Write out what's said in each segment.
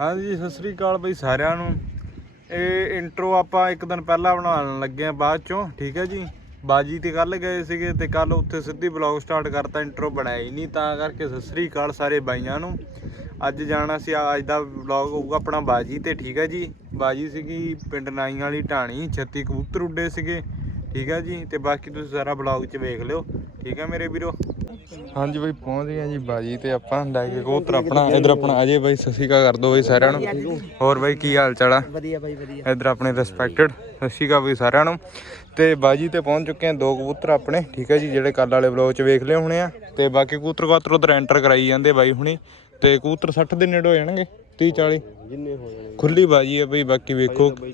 ਹਾਂਜੀ, ਸਤਿ ਸ੍ਰੀ ਅਕਾਲ ਬਈ ਸਾਰਿਆਂ ਨੂੰ। ਇਹ ਇੰਟਰੋ ਆਪਾਂ ਇੱਕ ਦਿਨ ਪਹਿਲਾਂ ਬਣਾਉਣ ਲੱਗੇ ਆ ਬਾਅਦ ਚੋਂ, ਠੀਕ ਹੈ ਜੀ? ਬਾਜੀ ਤੇ ਕੱਲ ਗਏ ਸੀਗੇ ਤੇ ਕੱਲ ਉੱਥੇ ਸਿੱਧੀ ਬਲੌਗ ਸਟਾਰਟ ਕਰਤਾ ਇੰਟਰੋ ਬਣਾਇਆ ਹੀ ਨਹੀਂ, ਤਾਂ ਕਰਕੇ ਸਤਿ ਸ੍ਰੀ ਅਕਾਲ ਸਾਰੇ ਬਾਈਆਂ ਨੂੰ। ਅੱਜ ਜਾਣਾ ਸੀ, ਅੱਜ ਦਾ ਵਲੌਗ ਹੋਊਗਾ ਆਪਣਾ ਬਾਜੀ ਤੇ, ਠੀਕ ਹੈ ਜੀ? ਬਾਜੀ ਸੀਗੀ ਪਿੰਡ ਨਾਈਆਂ ਵਾਲੀ ਢਾਣੀ 36 ਕਬੂਤਰ ਉੱਡੇ ਸੀਗੇ, ਠੀਕ ਹੈ ਜੀ? ਤੇ ਬਾਕੀ ਤੁਸੀਂ ਸਾਰਾ ਵਲੌਗ 'ਚ ਵੇਖ ਲਿਓ, ਠੀਕ ਹੈ ਮੇਰੇ ਵੀਰੋ? ਹਾਂਜੀ ਬਾਈ ਪਹੁੰਚ ਗਏ ਆ ਜੀ ਬਾਜੀ ਤੇ ਆਪਾਂ ਲੈ ਕੇ ਕਬੂਤਰ ਆਪਣਾ। ਇਧਰ ਆਪਣਾ ਅਜੇ ਬਾਈ ਸਤਿ ਸ਼੍ਰੀ ਅਕਾਲ ਕਰ ਦੋ ਬਾਈ ਸਾਰਿਆਂ ਨੂੰ। ਹੋਰ ਬਾਈ ਕੀ ਹਾਲ ਚਾਲ ਆ? ਵਧੀਆ ਬਾਈ ਵਧੀਆ। ਇਧਰ ਆਪਣੇ ਰਿਸਪੈਕਟਡ ਸਤਿ ਸ਼੍ਰੀ ਅਕਾਲ ਵੀ ਸਾਰਿਆਂ ਨੂੰ। ਤੇ ਬਾਜੀ ਤੇ ਪਹੁੰਚ ਚੁੱਕੇ ਆ ਦੋ ਕਬੂਤਰ ਆਪਣੇ ਠੀਕ ਹੈ ਜੀ ਜਿਹੜੇ ਕੱਲ ਵਾਲੇ ਵਲੌਗ 'ਚ ਵੇਖ ਲਏ ਹੋਣੇ ਆ। ਤੇ ਬਾਕੀ ਕਬੂਤਰ ਕਬੂਤਰ ਉਧਰ ਐਂਟਰ ਕਰਾਈ ਜਾਂਦੇ ਬਾਈ ਹੁਣੀ। ਤੇ ਕਬੂਤਰ 60 ਦੇ ਨੇੜੇ ਹੋ ਜਾਣਗੇ 30 40 ਜਿੰਨੇ ਹੋ ਜਾਣੇ ਖੁੱਲੀ ਬਾਜੀ ਹੈ ਬਈ ਬਾਕੀ ਵੇਖੋ। ਬਾਈ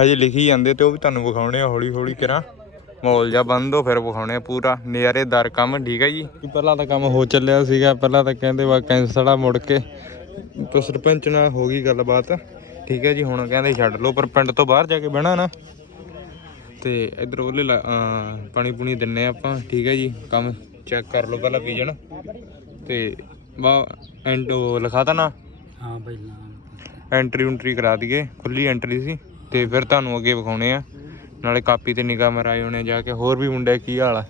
ਹਜੇ ਲਿਖੀ ਜਾਂਦੇ ਤੇ ਉਹ ਵੀ ਤੁਹਾਨੂੰ ਵਿਖਾਉਣੇ ਆ ਹੌਲੀ ਹੌਲੀ ਕਰਾਂ। ਮੌਲ ਜਾ ਬੰਦ ਹੋ ਫਿਰ ਵਿਖਾਉਣੇ ਆ ਪੂਰਾ। ਨਜ਼ਾਰੇਦਾਰ ਕੰਮ ਠੀਕ ਹੈ ਜੀ? ਪਹਿਲਾਂ ਤਾਂ ਕੰਮ ਹੋ ਚੱਲਿਆ ਸੀਗਾ ਪਹਿਲਾਂ ਤਾਂ ਕਹਿੰਦੇ ਵਾ ਕੈਂਸਲਾ ਮੁੜ ਕੇ। ਤੇ ਸਰਪੰਚ ਨਾਲ ਹੋ ਗਈ ਗੱਲਬਾਤ ਠੀਕ ਹੈ ਜੀ ਹੁਣ ਕਹਿੰਦੇ ਛੱਡ ਲਓ ਪਰ ਪਿੰਡ ਤੋਂ ਬਾਹਰ ਜਾ ਕੇ ਬਹਿਣਾ ਨਾ। ਤੇ ਇਧਰ ਉਹਲੇ ਪਾਣੀ ਪੂਣੀ ਦਿੰਨੇ ਆ ਆਪਾਂ ਠੀਕ ਹੈ ਜੀ ਕੰਮ ਚੈੱਕ ਕਰ ਲਓ ਪਹਿਲਾਂ ਵਿਜਨ ਤੇ ਬਾ ਐਂਡ ਉਹ ਲਿਖਾਤਾ ਨਾ? ਹਾਂ ਬਾਈ ਐਂਟਰੀ ਉਂਟਰੀ ਕਰਾ ਦਈਏ ਖੁੱਲੀ ਐਂਟਰੀ ਸੀ ਤੇ ਫਿਰ ਤੁਹਾਨੂੰ ਅੱਗੇ ਵਿਖਾਉਣੇ ਆ। ਨਾਲੇ ਕਾਪੀ ਤੇ ਨਿਗਾਹ ਮਰਾਏ ਹੋਣੇ ਜਾ ਕੇ ਹੋਰ ਵੀ ਮੁੰਡੇ ਕੀ ਹਾਲ ਆ?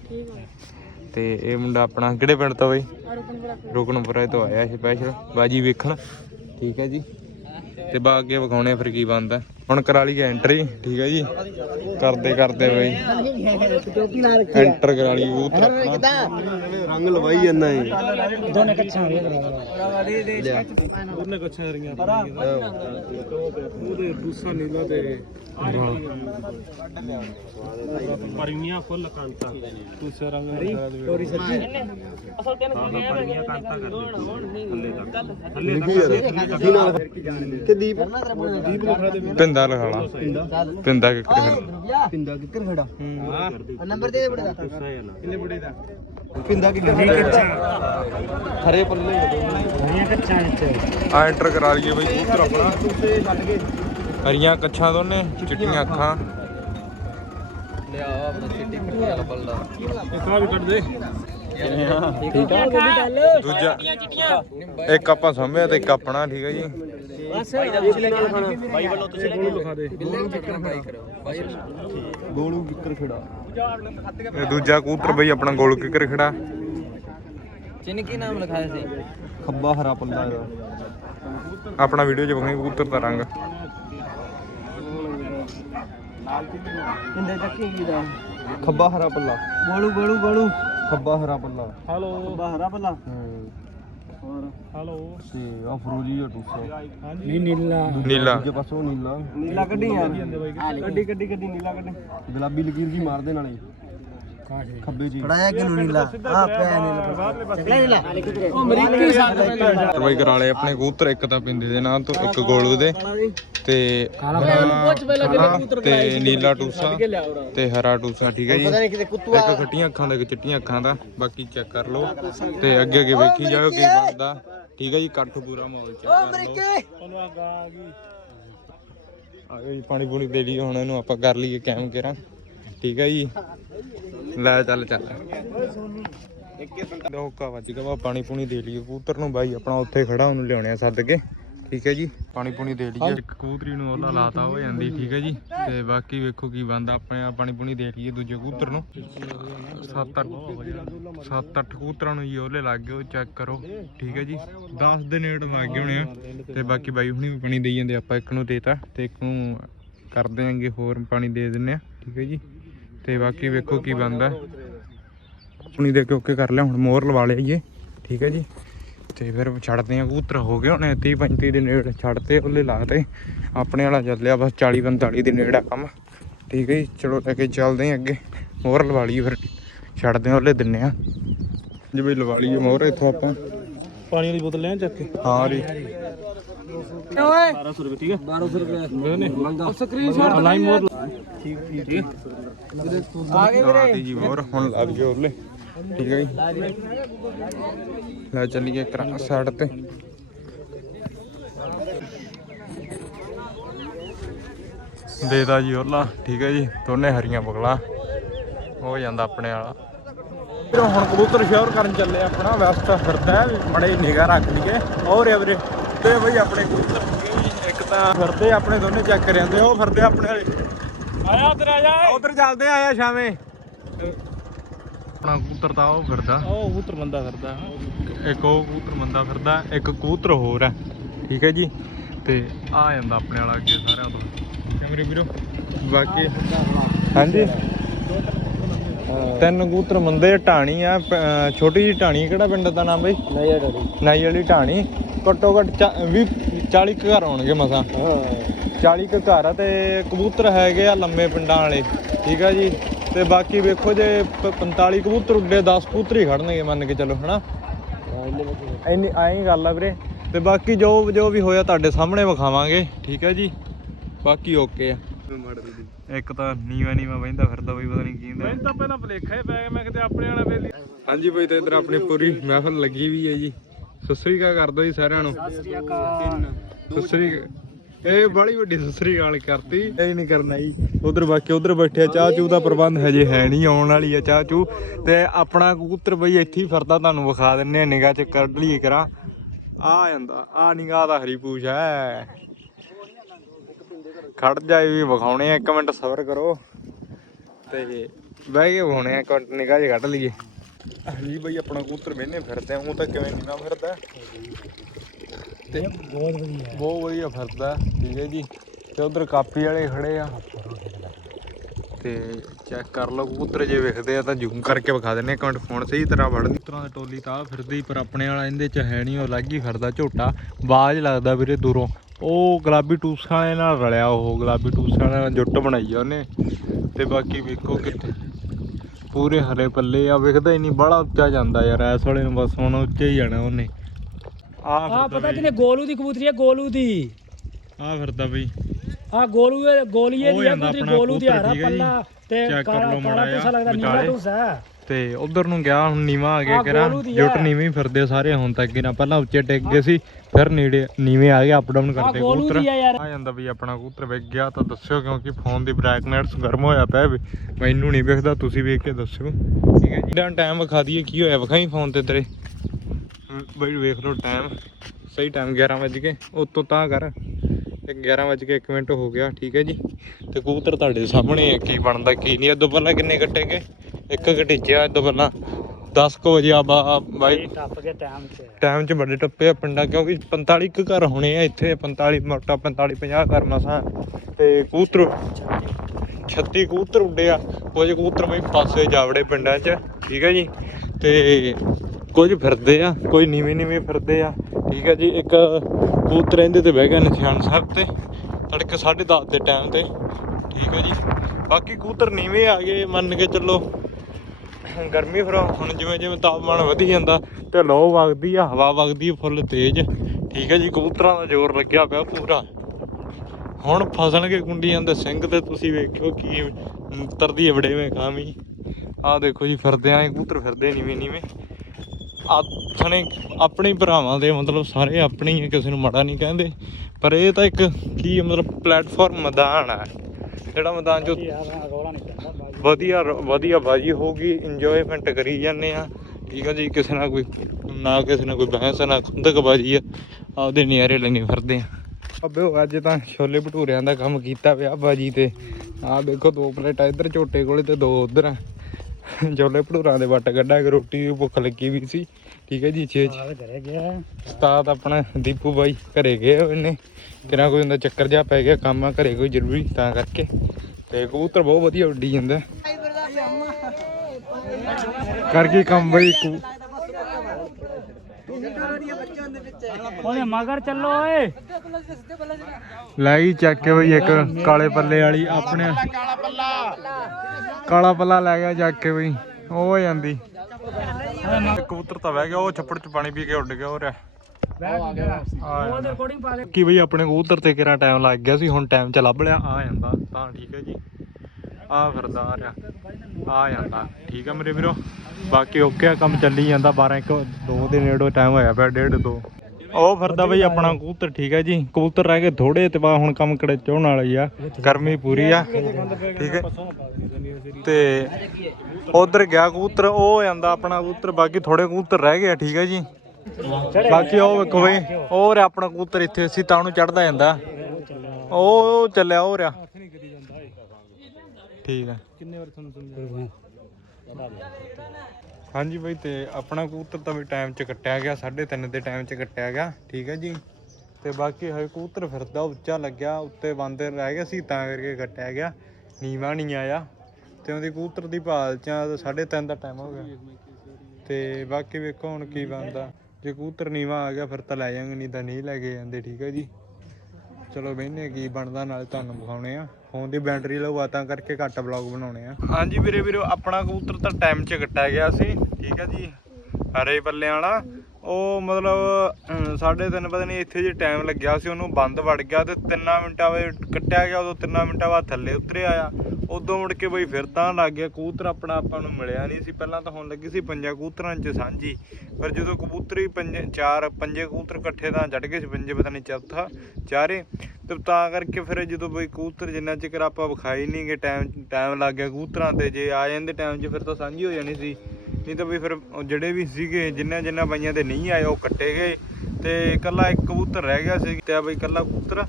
ਤੇ ਇਹ ਮੁੰਡਾ ਆਪਣਾ ਕਿਹੜੇ ਪਿੰਡ ਤੋਂ ਬਈ? ਰੁਕਨਪੁਰਾ ਤੋਂ। ਆਇਆ ਸਪੈਸ਼ਲ ਬਾਜੀ ਵੇਖਣ। ਠੀਕ ਹੈ ਜੀ। ਤੇ ਬਾ ਅੱਗੇ ਵਿਖਾਉਣੇ ਫਿਰ ਕੀ ਬਣਦਾ। ਹੁਣ ਕਰਾ ਲਈ ਐਂਟਰੀ ਠੀਕ ਹੈ ਜੀ। ਕਰਦੇ ਕਰਦੇ ਬਈ। ਟੋਪੀ ਲਾ ਰੱਖੀ ਐਂਟਰ ਕਰਾ ਲਈ ਆਪਣਾ। ਰੰਗ ਲਵਾਈ ਜਾਂਦਾ ਏ। ਦੋਨੇ ਕੱਚਾ ਹੋ ਗਿਆ ਉਹਨੇ ਕੁਛ ਹਰੀਆਂ ਉਹਦੇ ਦੂਸਰਾ ਨੀਲਾ ਤੇ ਪਰੀਆਂ ਫੁੱਲ ਕਾਂਤਾ ਦੂਸਰਾ ਰੰਗ ਤੋਰੀ ਸੱਚੀ। ਲਿਖੀ ਯਾਰ ਕੀ ਨਾਲ ਕਿ ਦੀਪ? ਦੀਪ ਲਿਖਾ ਦੇ ਪਿੰਦਾ ਲਗਾ ਲਾ ਪਿੰਦਾ ਕਿ ਪਿੰਦਾ ਕਿੱਕਰ ਖੜਾ ਹਾਂ। ਨੰਬਰ ਦੇ ਬੜਾ ਕਿੰਨੇ ਬੜੇ ਦਾ? ਪਿੰਦਾ ਕੀ ਹਰੇ ਪੱਲੇ ਇਹ ਕੱਚਾ ਵਿੱਚ। ਆ ਐਂਟਰ ਕਰਾ ਲਈਏ ਬਈ। ਕਬੂਤਰ ਆਪਣਾ। ਹਰੀਆਂ ਕੱਛਾਂ ਦੋਨੇ ਚਿੱਟੀਆਂ ਅੱਖਾਂ। ਲਿਆ ਆਪਣਾ ਚਿੱਟੀ ਵਾਲਾ ਪੱਲਾ। ਇੱਕ ਆ ਵੀ ਕੱਢ ਦੇ। ਠੀਕ ਆ? ਉਹ ਗੱਲ ਦੂਜਾ ਇੱਕ ਆਪਾਂ ਸੰਭਿਆ ਤੇ ਇੱਕ ਆਪਣਾ ਠੀਕ ਹੈ ਜੀ। ਬਸ। ਇਹ ਖਾਣਾ। ਬਾਈ ਵੱਲੋਂ ਤੁਸੀਂ ਗੋਲੂ ਲਿਖਾ ਦੇ ਬਿੱਲੇ ਚੱਕਰ ਬਾਈ ਕਰੋ। ਬਾਈ ਗੋਲੂ ਕਿੱਕਰ ਖੜਾ। ਇਹ ਦੂਜਾ ਕਬੂਤਰ ਬਈ ਆਪਣਾ ਗੋਲ ਕਿੱਕਰ ਖੜਾ। ਚਿੰਨ ਕੀ ਨਾਮ ਲਿਖਾਇਆ ਸੀ? ਖੱਬਾ ਹਰਾ ਪੱਲਾ ਇਹਦਾ। ਆਪਣਾ ਵੀਡੀਓ 'ਚ ਵਿਖਾਈ ਕਬੂਤਰ ਦਾ ਰੰਗ। ਚੱਕੀ ਦਾ? ਖੱਬਾ ਹਰਾ ਪੱਲਾ ਗੋਲੂ ਗੋਲੂ ਗੋਲੂ। ਖੱਬਾ ਹਰਾ ਪੱਲਾ। ਹਲੋ। ਬਾਹਰਾ ਬੱਲਾ ਹੂੰ। ਹੋਰ? ਹੈਲੋ। ਤੇ ਆ ਫਰੋਜੀ ਆ ਟੂਸਾ। ਨਹੀਂ ਨੀਲਾ। ਨੀਲਾ। ਦੂਜੇ ਪਾਸੋਂ ਨੀਲਾ। ਨੀਲਾ ਕੱਢੀ ਯਾਰ ਕੱਢੀ ਕੱਢੀ ਕੱਢੀ ਨੀਲਾ ਕੱਢੀ। ਗੁਲਾਬੀ ਲਕੀਰ ਜੀ ਮਾਰਦੇ ਨਾਲੇ। ਖੱਬੇ ਜੀ। ਫੜਾਇਆ ਕਿਨੂੰ ਨੀਲਾ? ਆ। ਪਿਆ ਨੀਲਾ ਚੱਕਲਾ ਨੀਲਾ? ਉਹ ਅਮਰੀਕੀ ਸਾਥ ਕਬੂਤਰ ਬਈ ਕਰਾ ਲਏ ਆਪਣੇ ਕਬੂਤਰ ਇੱਕ ਤਾਂ ਪਿੰਦੇ ਦੇ ਨਾਂ ਤੋਂ ਇੱਕ ਗੋਲੂ ਦੇ। ਤੇ ਹਰਾ ਤੇ ਨੀਲਾ ਟੂਸਾ ਤੇ ਹਰਾ ਟੂਸਾ ਠੀਕ ਹੈ ਜੀ। ਨਹੀਂ ਇੱਕ ਖੱਟੀਆਂ ਅੱਖਾਂ ਦਾ ਇੱਕ ਚਿੱਟੀਆਂ ਅੱਖਾਂ ਦਾ ਬਾਕੀ ਚੈੱਕ ਕਰ ਲਓ। ਤੇ ਅੱਗੇ ਅੱਗੇ ਵੇਖੀ ਜਾਓ ਕੀ ਬਣਦਾ। ਠੀਕ ਹੈ ਜੀ ਇਕੱਠ ਪੂਰਾ ਮਾਹੌਲ ਚੈੱਕ ਕਰ ਲਓ। ਆ ਗਏ ਜੀ ਪਾਣੀ ਪੂਣੀ ਦੇ ਲਈ ਹੁਣ ਇਹਨੂੰ ਆਪਾਂ ਕਰ ਲਈਏ ਕੈਮ ਕੇਰਾ ਠੀਕ ਹੈ ਜੀ। ਲੈ ਚੱਲ ਚੱਲ। ਦੋਕਾ ਵੱਜ ਗਿਆ ਵਾ, ਪਾਣੀ ਪੂਣੀ ਦੇ ਲਈਏ। ਕਬੂਤਰ ਨੂੰ ਬਾਈ, ਆਪਣਾ ਉੱਥੇ ਖੜਾ, ਉਹਨੂੰ ਲਿਆਉਣੇ ਆ ਸੱਦ ਕੇ। ਠੀਕ ਹੈ ਜੀ। ਪਾਣੀ ਪੂਣੀ ਦੇ ਲਈਏ। ਇੱਕ ਕਬੂਤਰੀ ਨੂੰ ਉਹਲਾ ਲਾਤਾ ਹੋ ਜਾਂਦੀ, ਠੀਕ ਹੈ ਜੀ। ਤੇ ਬਾਕੀ ਵੇਖੋ ਕੀ ਬੰਦਾ ਆਪਣੇ ਆ ਪਾਣੀ ਪੂਣੀ ਦੇ ਲਈਏ ਦੂਜੇ ਕਬੂਤਰ ਨੂੰ। 7-8 7-8 ਕਬੂਤਰਾਂ ਨੂੰ ਜੀ ਉਹਲੇ ਲੱਗ ਗਏ, ਉਹ ਚੈੱਕ ਕਰੋ। ਠੀਕ ਹੈ ਜੀ। 10 ਦੇ ਨੇੜੇ ਲੱਗ ਗਏ ਹੋਣੇ ਆ। ਤੇ ਬਾਕੀ ਬਾਈ ਹੁਣੀ ਵੀ ਪਾਣੀ ਦੇਈ ਜਾਂਦੇ, ਆਪਾਂ ਇੱਕ ਨੂੰ ਦੇਤਾ, ਤੇ ਇੱਕ ਨੂੰ ਕਰ ਦਿਆਂਗੇ, ਹੋਰ ਪਾਣੀ ਦੇ ਦਿੰਨੇ ਆ। ਠੀਕ ਹੈ ਜੀ। ਤੇ ਬਾਕੀ ਵੇਖੋ ਕੀ ਬੰਦਾ ਪਾਣੀ ਦੇ ਕੇ ਓਕੇ ਕਰ ਲਿਆ ਹੁਣ ਮੋਹਰ ਲਵਾ ਲਈਏ ਠੀਕ ਹੈ ਜੀ। ਤੇ ਫਿਰ ਛੱਡਦੇ ਆ ਕਬੂਤਰ ਹੋ ਗਏ ਹੁਣ 30 35 ਦੇ ਨੇੜੇ। ਛੱਡਤੇ ਉਹਲੇ ਲਾਤੇ। ਆਪਣੇ ਵਾਲਾ ਚੱਲਿਆ ਬਸ 40 45 ਦੇ ਨੇੜੇ ਕੰਮ। ਠੀਕ ਹੈ ਜੀ ਚਲੋ ਲੈ ਕੇ ਚੱਲਦੇ ਆ ਅੱਗੇ। ਮੋਹਰ ਲਵਾ ਲਈਏ ਫਿਰ। ਛੱਡਦੇ ਆ ਉਹਲੇ ਦਿੰਨੇ ਆ ਜਿਵੇਂ ਲਵਾ ਲਈਏ ਮੋਹਰ ਇੱਥੋਂ ਆਪਾਂ। ਪਾਣੀ ਵਾਲੀ ਬੋਤਲ ਲੈ ਚੱਕ ਕੇ? ਹਾਂ ਜੀ। ਓਏ। 1200 ਰੁਪਏ ਠੀਕ ਹੈ? 1200 ਰੁਪਏ। ਮੰਗਾ। ਸਕਰੀਨਸ਼ਾਟ ਲਾਈਨ ਮੋਰ ਠੀਕ ਠੀਕ। ਆ ਗਏ ਜੀ ਮੋਹਰ ਹੁਣ ਲੱਗ ਗਏ ਉਹਲੇ ਠੀਕ ਹੈ ਜੀ। ਲੈ ਚੱਲੀਏ ਕਰਾਂ ਸਾਈਡ ਤੇ। ਦੇਦਾ ਜੀ ਉਹਲਾ ਠੀਕ ਹੈ ਜੀ। ਦੋਨੇ ਹਰੀਆਂ ਬਗਲਾ। ਹੋ ਜਾਂਦਾ ਆਪਣੇ ਵਾਲਾ। ਵੀਰੋ ਹੁਣ ਕਬੂਤਰ ਸ਼ੋਰ ਕਰਨ ਚੱਲੇ ਆਪਣਾ। ਵੈਸਟ ਫਿਰਦਾ ਮੜੇ ਨਿਗਾ ਰੱਖ ਲਈਏ। ਹੋਰ ਵੀਰੇ। ਫਿਰਦੇ ਆ ਬਈ ਆਪਣੇ ਕਬੂਤਰ ਇੱਕ ਤਾਂ ਫਿਰਦੇ ਆਪਣੇ ਦੋਨੇ ਚੈੱਕ ਕਰ ਜਾਂਦੇ ਉਹ ਫਿਰਦੇ ਆਪਣੇ ਵਾਲੇ। ਆਇਆ ਉਧਰ ਆ ਜਾ ਉਧਰ ਚੱਲਦੇ ਆਇਆ ਸ਼ਾਮੇ। ਆਪਣਾ ਕਬੂਤਰ ਤਾਂ ਉਹ ਫਿਰਦਾ। ਉਹ ਕਬੂਤਰ ਬੰਦਾ ਕਰਦਾ ਇੱਕ ਉਹ ਕਬੂਤਰ ਮੰਦਾ ਫਿਰਦਾ ਇੱਕ ਕਬੂਤਰ ਹੋਰ ਹੈ। ਠੀਕ ਹੈ ਜੀ? ਤੇ ਆ ਜਾਂਦਾ ਆਪਣੇ ਵਾਲਾ ਅੱਗੇ ਸਾਰਿਆਂ ਤੋਂ। ਕੈਮਰੇ ਵੀਰੋ ਬਾਕੀ ਹਾਂਜੀ। ਤਿੰਨ ਕਬੂਤਰ ਮੰਦੇ ਢਾਣੀ ਆ ਛੋਟੀ ਜੀ ਢਾਣੀ ਕਿਹੜਾ ਪਿੰਡ ਦਾ ਨਾਮ ਬਈ? ਨਾਈ ਵਾਲੀ ਢਾਣੀ। ਘੱਟੋ ਘੱਟ 20 40 ਕੁ ਘਰ ਹੋਣਗੇ ਮਸਾਂ। ਹਾਂ। 40 ਕੁ ਘਰ ਆ ਤੇ ਕਬੂਤਰ ਹੈਗੇ ਆ ਲੰਮੇ ਪਿੰਡਾਂ ਵਾਲੇ ਠੀਕ ਆ ਜੀ? ਤੇ ਬਾਕੀ ਵੇਖੋ ਜੇ ਪ- 45 ਕਬੂਤਰ ਉੱਡੇ 10 ਕਬੂਤਰ ਹੀ ਖੜਨਗੇ ਮੰਨ ਕੇ ਚੱਲੋ ਹਨਾ? ਇੰਨੀ ਐਂ ਗੱਲ ਆ ਵੀਰੇ। ਤੇ ਬਾਕੀ ਜੋ ਜੋ ਵੀ ਹੋਇਆ ਤੁਹਾਡੇ ਸਾਹਮਣੇ ਵਿਖਾਵਾਂਗੇ ਠੀਕ ਹੈ ਜੀ? ਬਾਕੀ ਓਕੇ ਆ। ਇੱਕ ਤਾਂ ਨੀਵਾ ਨੀਵਾ ਬੈਂਦਾ ਫਿਰਦਾ ਬਈ ਪਤਾ ਨਹੀਂ ਕੀ ਹੁੰਦਾ। ਮੈਨੂੰ ਤਾਂ ਪਹਿਲਾਂ ਭਲੇਖਾ ਹੀ ਪੈ ਗਿਆ ਮੈਂ ਕਿਤੇ ਆਪਣੇ ਵਾਲਾ ਵੇਲੀ ਹਾਂਜੀ ਬਈ ਤੇ ਇਧਰ ਆਪਣੀ ਪੂਰੀ ਮਹਿਫਲ ਲੱਗੀ ਵੀ ਹੈ ਜੀ। ਸਸਰੀ ਕਾ ਕਰ ਦੋ ਜੀ ਸਾਰਿਆਂ ਨੂੰ। ਸਸਰੀ ਇਹ ਬੜੀ ਵੱਡੀ ਸਸਰੀ ਗਾਲ ਕਰਤੀ। ਇਹ ਨਹੀਂ ਕਰਨਾ ਜੀ। ਉਧਰ ਬਾਕੀ, ਉਧਰ ਬੈਠਿਆ ਚਾਹ ਚੂ ਦਾ ਪ੍ਰਬੰਧ ਹਜੇ ਹੈ ਨਹੀਂ, ਆਉਣ ਵਾਲੀ ਹੈ ਚਾਹ ਚੂ। ਤੇ ਆਪਣਾ ਕਬੂਤਰ ਬਈ ਇੱਥੇ ਹੀ ਫਿਰਦਾ, ਤੁਹਾਨੂੰ ਵਿਖਾ ਦਿੰਨੇ ਆ, ਨਿਗਾਹ ਚ ਕੱਢ ਲਈਏ ਕਰਾਂ। ਆ ਜਾਂਦਾ, ਆ ਨਿਗਾਹ ਦਾ ਹਰੀ ਪੂਛ ਹੈ। ਖੜ ਜਾਏ ਵੀ ਵਿਖਾਉਣੇ ਆ, ਇੱਕ ਮਿੰਟ ਸਬਰ ਕਰੋ। ਤੇ ਬਹਿ ਕੇ ਵਿਖਾਉਣੇ ਆ, ਇੱਕ ਮਿੰਟ ਨਿਗਾਹ ਚ ਕੱਢ ਲਈਏ। ਹਾਂਜੀ ਬਈ, ਆਪਣਾ ਕਬੂਤਰ ਵੇਨੇ ਫਿਰਦੇ ਆ, ਉਹ ਤਾਂ ਕਿਵੇਂ ਨੀਵਾ ਫਿਰਦਾ? ਤੇ ਬਹੁਤ ਵਧੀਆ ਬਹੁਤ ਵਧੀਆ ਫਿਰਦਾ ਠੀਕ ਹੈ ਜੀ। ਤੇ ਉਧਰ ਕਾਪੀ ਵਾਲੇ ਖੜੇ ਆ। ਤੇ ਚੈੱਕ ਕਰ ਲਓ ਕਬੂਤਰ ਜੇ ਵਿਖਦੇ ਆ ਤਾਂ ਜ਼ੂਮ ਕਰਕੇ ਵਿਖਾ ਦਿੰਨੇ ਇੱਕ ਮਿੰਟ ਫੋਨ ਸਹੀ ਤਰ੍ਹਾਂ ਵੜਦੀ ਤਰ੍ਹਾਂ ਦੀ ਟੋਲੀ ਤਾਂ ਫਿਰਦੀ ਪਰ ਆਪਣੇ ਵਾਲਾ ਇਹਦੇ ਚ ਹੈ ਨਹੀਂ ਉਹ ਅਲੱਗ ਹੀ ਫਿਰਦਾ ਝੋਟਾ। ਬਾਜ ਲੱਗਦਾ ਵੀਰੇ ਦੂਰੋਂ। ਉਹ ਗੁਲਾਬੀ ਟੂਸਾਂ ਵਾਲੇ ਨਾਲ ਰਲਿਆ ਉਹ ਗੁਲਾਬੀ ਟੂਸਾਂ ਨਾਲ ਜੁੱਟ ਬਣਾਈ ਆ ਉਹਨੇ। ਤੇ ਬਾਕੀ ਵੇਖੋ ਕਿੱਥੇ। ਪੂਰੇ ਹਰੇ ਪੱਲੇ ਆ ਵਿਖਦਾ ਹੀ ਨਹੀਂ ਬੜਾ ਉੱਚਾ ਜਾਂਦਾ ਯਾਰ ਐਸ ਵਾਲੇ ਨੂੰ ਬਸ ਹੁਣ ਉੱਚੇ ਹੀ ਜਾਣਾ ਉਹਨੇ। ਆ ਆ ਪਤਾ ਕਿਨੇ ਗੋਲੂ ਦੀ ਕਬੂਤਰੀ ਹੈ ਗੋਲੂ ਦੀ। ਆ ਫਿਰਦਾ ਬਈ। ਆ ਗੋਲੂ ਗੋਲੀਏ ਦੀ ਕਬੂਤਰੀ ਗੋਲੂ ਦੀ ਹਾਰਾ। ਪੱਲਾ ਤੇ ਕਾਲਾ ਕਾਲਾ ਟੂਸਾ ਲੱਗਦਾ ਨੀਲਾ ਹੈ। ਤੇ ਉਧਰ ਨੂੰ ਗਿਆ ਹੁਣ ਨੀਵਾ ਆ ਗਿਆ ਕਿਰਾ। ਜੁੱਟ। ਨੀਵੇਂ ਫਿਰਦੇ ਸਾਰੇ ਹੁਣ ਤੱਕ ਨਾ ਪਹਿਲਾਂ ਉੱਚੇ ਟਿਕ ਗਏ ਸੀ ਫਿਰ ਨੇੜੇ ਨੀਵੇਂ ਆ ਗਏ ਅਪ ਡਾਊਨ ਕਰਦੇ ਕਬੂਤਰ। ਆ ਜਾਂਦਾ ਵੀ ਆਪਣਾ ਕਬੂਤਰ ਵਿਕ ਗਿਆ ਤਾਂ ਦੱਸਿਓ ਕਿਉਂਕਿ ਫੋਨ ਦੀ ਬ੍ਰਾਈਟਨੈਸ ਗਰਮ ਹੋਇਆ ਪਿਆ ਵੀ। ਮੈਨੂੰ ਨਹੀਂ ਵੇਖਦਾ ਤੁਸੀਂ ਵੇਖ ਕੇ ਦੱਸਿਓ। ਠੀਕ ਹੈ ਜੀ। ਟਾਈਮ ਵਿਖਾ ਦਈਏ ਕੀ ਹੋਇਆ ਵਿਖਾਈ ਫੋਨ ਤੇ ਤੇਰੇ। ਬਈ ਵੇਖ ਲਓ ਟਾਈਮ ਸਹੀ ਟਾਈਮ 11 ਵਜ ਕੇ ਉਤੋਂ ਤਾਂ ਕਰ। ਤੇ 11 ਵਜ ਕੇ 1 ਮਿੰਟ ਹੋ ਗਿਆ ਠੀਕ ਹੈ ਜੀ। ਤੇ ਕਬੂਤਰ ਤੁਹਾਡੇ ਸਾਹਮਣੇ ਹੈ ਕੀ ਬਣਦਾ ਕੀ ਨਹੀਂ। ਇਦੋਂ ਪਹਿਲਾਂ ਕਿੰਨੇ ਕੱਟੇਗੇ ਇੱਕ ਘਟੀਚਿਆ ਇਦੋਂ ਪਹਿਲਾਂ 10 ਕੁ ਵਜੇ ਆ ਬਾਈ। ਟੱਪ ਕੇ ਟਾਈਮ ਤੇ ਟਾਈਮ 'ਚ ਬੜੇ ਟੱਪੇ ਆ ਪਿੰਡਾਂ ਕਿਉਂਕਿ 45 ਕੁ ਘਰ ਹੋਣੇ ਆ ਇੱਥੇ। 45 ਮੋਟਾ 45 50 ਘਰ ਮਸਾਂ ਤੇ ਕਬੂਤਰ 36 ਕਬੂਤਰ ਉੱਡੇ ਆ। ਕੁਝ ਕਬੂਤਰ ਬਈ ਪਾਸੇ ਜਾਵੜੇ ਪਿੰਡਾਂ 'ਚ ਠੀਕ ਹੈ ਜੀ। ਤੇ ਕੁਝ ਫਿਰਦੇ ਆ, ਕੋਈ ਨੀਵੇਂ ਨੀਵੇਂ ਫਿਰਦੇ ਆ। ਠੀਕ ਹੈ ਜੀ, ਇੱਕ ਕਬੂਤਰ ਇਹਦੇ ਤੇ ਬਹਿ ਗਿਆ ਨਿਸ਼ਾਨ ਸਾਹਿਬ ਤੇ, ਤੜਕੇ 10:30 ਦੇ ਟਾਈਮ ਤੇ। ਠੀਕ ਹੈ ਜੀ, ਬਾਕੀ ਕਬੂਤਰ ਨੀਵੇਂ ਆ ਗਏ, ਮੰਨ ਕੇ ਚੱਲੋ। ਗਰਮੀ ਫਿਰ ਹੁਣ ਜਿਵੇਂ ਜਿਵੇਂ ਤਾਪਮਾਨ ਵਧੀ ਜਾਂਦਾ ਤੇ ਲੋ ਵਗਦੀ ਆ, ਹਵਾ ਵਗਦੀ ਫੁੱਲ ਤੇਜ਼। ਠੀਕ ਹੈ ਜੀ, ਕਬੂਤਰਾਂ ਦਾ ਜ਼ੋਰ ਲੱਗਿਆ ਪਿਆ ਪੂਰਾ। ਹੁਣ ਫਸਣਗੇ ਕੁੰਡੀਆਂ ਦੇ ਸਿੰਘ ਤੇ ਤੁਸੀਂ ਵੇਖਿਓ ਕੀ ਤਰਦੀ ਹੈ ਵੜੇਵੇਂ ਖਾਮੀ ਆਹ ਦੇਖੋ ਜੀ ਫਿਰਦੇ ਆਂ ਕਬੂਤਰ ਫਿਰਦੇ ਨੀਵੇਂ ਨੀਵੇਂ। ਆਥਣੇ ਆਪਣੇ ਹੀ ਭਰਾਵਾਂ ਦੇ ਮਤਲਬ ਸਾਰੇ ਆਪਣੇ ਹੀ ਆ ਕਿਸੇ ਨੂੰ ਮਾੜਾ ਨਹੀਂ ਕਹਿੰਦੇ। ਪਰ ਇਹ ਤਾਂ ਇੱਕ ਕੀ ਆ, ਮਤਲਬ ਪਲੇਟਫਾਰਮ ਮੈਦਾਨ ਆ। ਜਿਹੜਾ ਮੈਦਾਨ ਚ ਵਧੀਆ ਵਧੀਆ ਬਾਜੀ ਹੋਊਗੀ ਇੰਜੋਇਮੈਂਟ ਕਰੀ ਜਾਂਦੇ ਆ। ਠੀਕ ਆ ਜੀ ਕਿਸੇ ਨਾਲ ਕੋਈ ਨਾ ਕਿਸੇ ਨਾਲ ਕੋਈ ਬਹਿਸ ਨਾ ਖੁੰਦਕ ਬਾਜੀ ਆ। ਆਪਦੇ ਨਿਆਰੇ ਲੈਣੇ ਫਿਰਦੇ ਆ। ਅੱਬੇ ਅੱਜ ਤਾਂ ਛੋਲੇ ਭਟੂਰਿਆਂ ਦਾ ਕੰਮ ਕੀਤਾ ਪਿਆ ਬਾਜੀ ਤੇ। ਆਹ ਦੇਖੋ ਦੋ ਪਲੇਟਾਂ ਇੱਧਰ ਝੋਟੇ ਕੋਲੇ ਤੇ ਦੋ ਉਧਰ ਆ। ਛੋਲੇ ਭਟੂਰਾਂ ਦੇ ਵੱਟ ਕੱਢਾ ਕੇ ਰੋਟੀ ਦੀ ਭੁੱਖ ਲੱਗੀ ਵੀ ਸੀ। ਠੀਕ ਹੈ ਜੀ ਛੇ ਛੇ ਆ ਘਰੇ ਗਿਆ। ਉਸਤਾਦ ਆਪਣਾ ਦੀਪੂ ਬਾਈ ਘਰੇ ਗਏ ਹੋਏ ਨੇ। ਕਿਰਾ ਕੋਈ ਹੁੰਦਾ ਚੱਕਰ ਜਾ ਪੈ ਗਿਆ ਕੰਮ ਆ ਘਰੇ ਕੋਈ ਜ਼ਰੂਰੀ ਤਾਂ ਕਰਕੇ। ਤੇ ਕਬੂਤਰ ਬਹੁਤ ਵਧੀਆ ਉੱਡੀ ਜਾਂਦਾ। ਕਰ ਕੀ ਕੰਮ ਬਈ ਕਬੂ- ਓਏ ਮਗਰ ਚੱਲੋ ਓਏ। ਲੈ ਗਈ ਚੱਕ ਕੇ ਬਈ ਇੱਕ ਕਾਲੇ ਪੱਲੇ ਵਾਲੀ, ਆਪਣੇ ਕਾਲਾ ਪੱਲਾ ਲੈ ਗਿਆ ਚੱਕ ਕੇ ਬਈ, ਉਹ ਜਾਂਦੀ। ਕਬੂਤਰ ਤਾਂ ਵਹਿ ਗਿਆ, ਉਹ ਛੱਪੜ ਚ ਪਾਣੀ ਪੀ ਕੇ ਉੱਡ ਗਿਆ ਹੋਰ ਤੇ ਰਿਕਾਰਡਿੰਗ ਕੀ ਬਈ, ਆਪਣੇ ਕਬੂਤਰ ਤੇ ਕਿਹੜਾ ਟਾਈਮ ਲੱਗ ਗਿਆ ਸੀ, ਹੁਣ ਟਾਈਮ ਚ ਲੱਭ ਲਿਆ, ਆ ਜਾਂਦਾ, ਤਾਂ ਠੀਕ ਹੈ ਜੀ। ਆ ਫਿਰਦਾ ਆ ਰਿਹਾ, ਆ ਜਾਂਦਾ, ਠੀਕ ਹੈ ਮੇਰੇ ਵੀਰੋ। ਬਾਕੀ ਓਕੇ ਆ, ਕੰਮ ਚੱਲੀ ਜਾਂਦਾ 12 1 2 ਦੇ ਨੇੜੇ ਟਾਈਮ ਹੋਇਆ ਪਿਆ, ਡੇਢ ਦੋ। ਉਹ ਫਿਰਦਾ ਬਈ ਆਪਣਾ ਕਬੂਤਰ ਠੀਕ ਹੈ ਜੀ। ਕਬੂਤਰ ਰਹਿ ਗਏ ਥੋੜੇ ਤੇ ਬਾ ਹੁਣ ਕੰਮ ਕੜੇ ਚਾਉਣ ਵਾਲਾ ਆ। ਗਰਮੀ ਪੂਰੀ ਆ। ਠੀਕ ਹੈ ਤੇ ਉਧਰ ਗਿਆ ਕਬੂਤਰ, ਉਹ ਜਾਂਦਾ ਆਪਣਾ ਕਬੂਤਰ, ਬਾਕੀ ਥੋੜੇ ਕਬੂਤਰ ਰਹਿ ਗਏ ਠੀਕ ਹੈ ਜੀ। ਬਾਕੀ ਉਹ ਵੇਖੋ ਬਈ, ਉਹ ਰਿਹਾ ਆਪਣਾ ਕਬੂਤਰ ਇੱਥੇ ਸੀ ਤਾਂ ਉਹਨੂੰ ਚੜਦਾ ਜਾਂਦਾ। ਉਹ ਚੱਲਿਆ, ਉਹ ਰਿਹਾ। ਠੀਕ ਹੈ ਕਿੰਨੇ ਵਾਰ ਤੁਹਾਨੂੰ ਸਮਝਾਇਆ ਹਾਂਜੀ ਬਈ ਤੇ ਆਪਣਾ ਕਬੂਤਰ ਤਾਂ ਵੀ ਟਾਈਮ 'ਚ ਕੱਟਿਆ ਗਿਆ 3:30 ਦੇ ਟਾਈਮ 'ਚ ਕੱਟਿਆ ਗਿਆ, ਠੀਕ ਹੈ ਜੀ। ਤੇ ਬਾਕੀ ਹਜੇ ਕਬੂਤਰ ਫਿਰਦਾ, ਉੱਚਾ ਲੱਗਿਆ, ਉੱਤੇ ਬਾਂਦਰ ਰਹਿ ਗਿਆ ਸੀ, ਤਾਂ ਕਰਕੇ ਕੱਟਿਆ ਗਿਆ, ਨੀਵਾ ਨਹੀਂ ਆਇਆ। ਤੇ ਉਹਦੀ ਕਬੂਤਰ ਦੀ ਭਾਲ 'ਚ ਆ 3:30 ਦਾ ਟਾਈਮ ਹੋ ਗਿਆ। ਤੇ ਬਾਕੀ ਵੇਖੋ ਹੁਣ ਕੀ ਬਣਦਾ। ਜੇ ਕਬੂਤਰ ਨੀਵਾ ਆ ਗਿਆ, ਫਿਰ ਤਾਂ ਲੈ ਜਾਾਂਗੇ ਨਹੀਂ ਤਾਂ ਨਹੀਂ ਲੈ ਕੇ ਜਾਂਦੇ, ਠੀਕ ਹੈ ਜੀ। ਚਲੋ ਬਹਿਨੇ ਕੀ ਬਣਦਾ, ਨਾਲ ਤੁਹਾਨੂੰ ਵਿਖਾਉਣੇ ਆ। ਫੋਨ ਦੀ ਬੈਟਰੀ ਲਵਾ ਤਾਂ ਕਰਕੇ ਘੱਟ ਵਲੌਗ ਬਣਾਉਣੇ ਆ। ਹਾਂਜੀ ਵੀਰੇ ਵੀਰੇ, ਆਪਣਾ ਕਬੂਤਰ ਤਾਂ ਟਾਈਮ 'ਚ ਕੱਟਿਆ ਗਿਆ ਸੀ, ਠੀਕ ਆ ਜੀ, ਹਰੇ ਪੱਲੇ ਵਾਲਾ। ਉਹ ਮਤਲਬ ਸਾਢੇ ਤਿੰਨ ਪਤਾ ਨਹੀਂ ਇੱਥੇ ਜੇ ਟਾਈਮ ਲੱਗਿਆ ਸੀ, ਉਹਨੂੰ ਬੰਦ ਵੜ ਗਿਆ ਤੇ ਤਿੰਨਾਂ ਮਿੰਟਾਂ ਵੇ ਕੱਟਿਆ ਗਿਆ, ਉਦੋਂ ਤਿੰਨਾਂ ਮਿੰਟਾਂ ਬਾਅਦ ਥੱਲੇ ਉਤਰਿਆ ਆ। ਉਦੋਂ ਮੁੜ ਕੇ ਬਈ ਫਿਰ ਤਾਂ ਲੱਗ ਗਿਆ, ਕਬੂਤਰ ਆਪਣਾ ਆਪਾਂ ਨੂੰ ਮਿਲਿਆ ਨਹੀਂ ਸੀ। ਪਹਿਲਾਂ ਤਾਂ ਹੁਣ ਲੱਗੀ ਸੀ ਪੰਜਾਂ ਕਬੂਤਰਾਂ 'ਚ ਸਾਂਝੀ। ਪਰ ਜਦੋਂ ਕਬੂਤਰੀ ਪੰਜੇ, ਚਾਰ, ਪੰਜੇ ਕਬੂਤਰ ਇਕੱਠੇ ਤਾਂ ਚੜ ਗਏ ਸੀ, ਪੰਜੇ ਪਤਾ ਨਹੀਂ ਚੌਥਾ, ਚਾਰੇ। ਤੇ ਤਾਂ ਕਰਕੇ ਫਿਰ ਜਦੋਂ ਬਈ ਕਬੂਤਰ ਜਿੰਨਾ ਚਿਰ ਆਪਾਂ ਵਿਖਾਈ ਨਹੀਂ ਗਏ ਟਾਈਮ ਟਾਈਮ ਲੱਗ ਗਿਆ ਕਬੂਤਰਾਂ ਤੇ, ਜੇ ਆ ਜਾਂਦੇ ਟਾਈਮ 'ਚ ਫਿਰ ਤਾਂ ਸਾਂਝੀ ਹੋ ਜਾਣੀ ਸੀ। ਨਹੀਂ ਤਾਂ ਵੀ ਫਿਰ ਉਹ ਜਿਹੜੇ ਵੀ ਸੀਗੇ ਜਿੰਨਾ ਜਿੰਨਾ ਬਾਈਆਂ ਦੇ ਨਹੀਂ ਆਏ, ਉਹ ਕੱਟੇ ਗਏ। ਤੇ ਇਕੱਲਾ ਇੱਕ ਕਬੂਤਰ ਰਹਿ ਗਿਆ ਸੀ, ਤੇ ਆ ਬਈ ਇਕੱਲਾ ਕਬੂਤਰ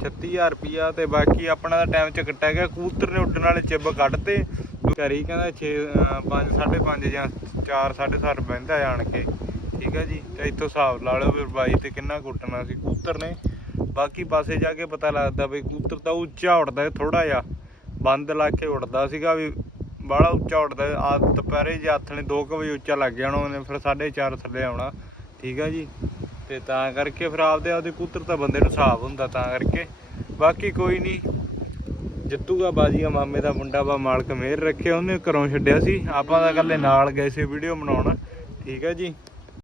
36000 ਰੁਪਿਆ ਤੇ ਬਾਕੀ ਆਪਣਾ ਦਾ ਟਾਈਮ 'ਚ ਕੱਟਿਆ ਗਿਆ। ਕਬੂਤਰ ਨੇ ਉੱਡਣ ਵਾਲੇ ਚਿੱਬ ਕੱਢਤੇ। ਘਰੀ ਕਹਿੰਦਾ 6 5 5.5 ਜਾਂ 4 7.5 ਬਹਿੰਦਾ ਆਣ ਕੇ। ਠੀਕ ਹੈ ਜੀ, ਤੇ ਇੱਥੋਂ ਹਿਸਾਬ ਲਾ ਲਓ ਫਿਰ ਬਾਈ ਤੇ ਕਿੰਨਾ ਕੁੱਟਣਾ ਸੀ ਕਬੂਤਰ ਨੇ। ਬਾਕੀ ਪਾਸੇ ਜਾ ਕੇ ਪਤਾ ਲੱਗਦਾ ਬਈ ਕਬੂਤਰ ਤਾਂ ਉੱਚਾ ਉੱਡਦਾ ਥੋੜਾ ਜਿਹਾ। ਬੰਦ ਲਾ ਕੇ ਉੱਡਦਾ ਸੀਗਾ ਵੀ ਬਾਹਲਾ ਉੱਚਾ ਉੱਡਦਾ ਆ ਦੁਪਹਿਰੇ ਜੇ ਹੱਥ ਨੇ 2 ਵਜੇ ਉੱਚਾ ਲੱਗ ਜਾਣਾ ਉਹਨੇ ਫਿਰ 4:30 ਥੱਲੇ ਆਉਣਾ। ਠੀਕ ਆ ਜੀ? ਤੇ ਤਾਂ ਕਰਕੇ ਫਿਰ ਆਪਦੇ ਆਪਦੇ ਕਬੂਤਰ ਤਾਂ ਬੰਦੇ ਨੂੰ ਹਿਸਾਬ ਹੁੰਦਾ ਤਾਂ ਕਰਕੇ। ਬਾਕੀ ਕੋਈ ਨਹੀਂ, ਜਿੱਤੂਗਾ ਬਾਜੀਆ ਮਾਮੇ ਦਾ ਮੁੰਡਾ ਵਾ ਮਾਲਕ ਮਿਹਰ ਰੱਖੇ, ਉਹਨੇ ਘਰੋਂ ਛੱਡਿਆ ਸੀ। ਆਪਾਂ ਤਾਂ ਇਕੱਲੇ ਨਾਲ ਗਏ ਸੀ ਵੀਡੀਓ ਬਣਾਉਣ। ਠੀਕ ਹੈ ਜੀ?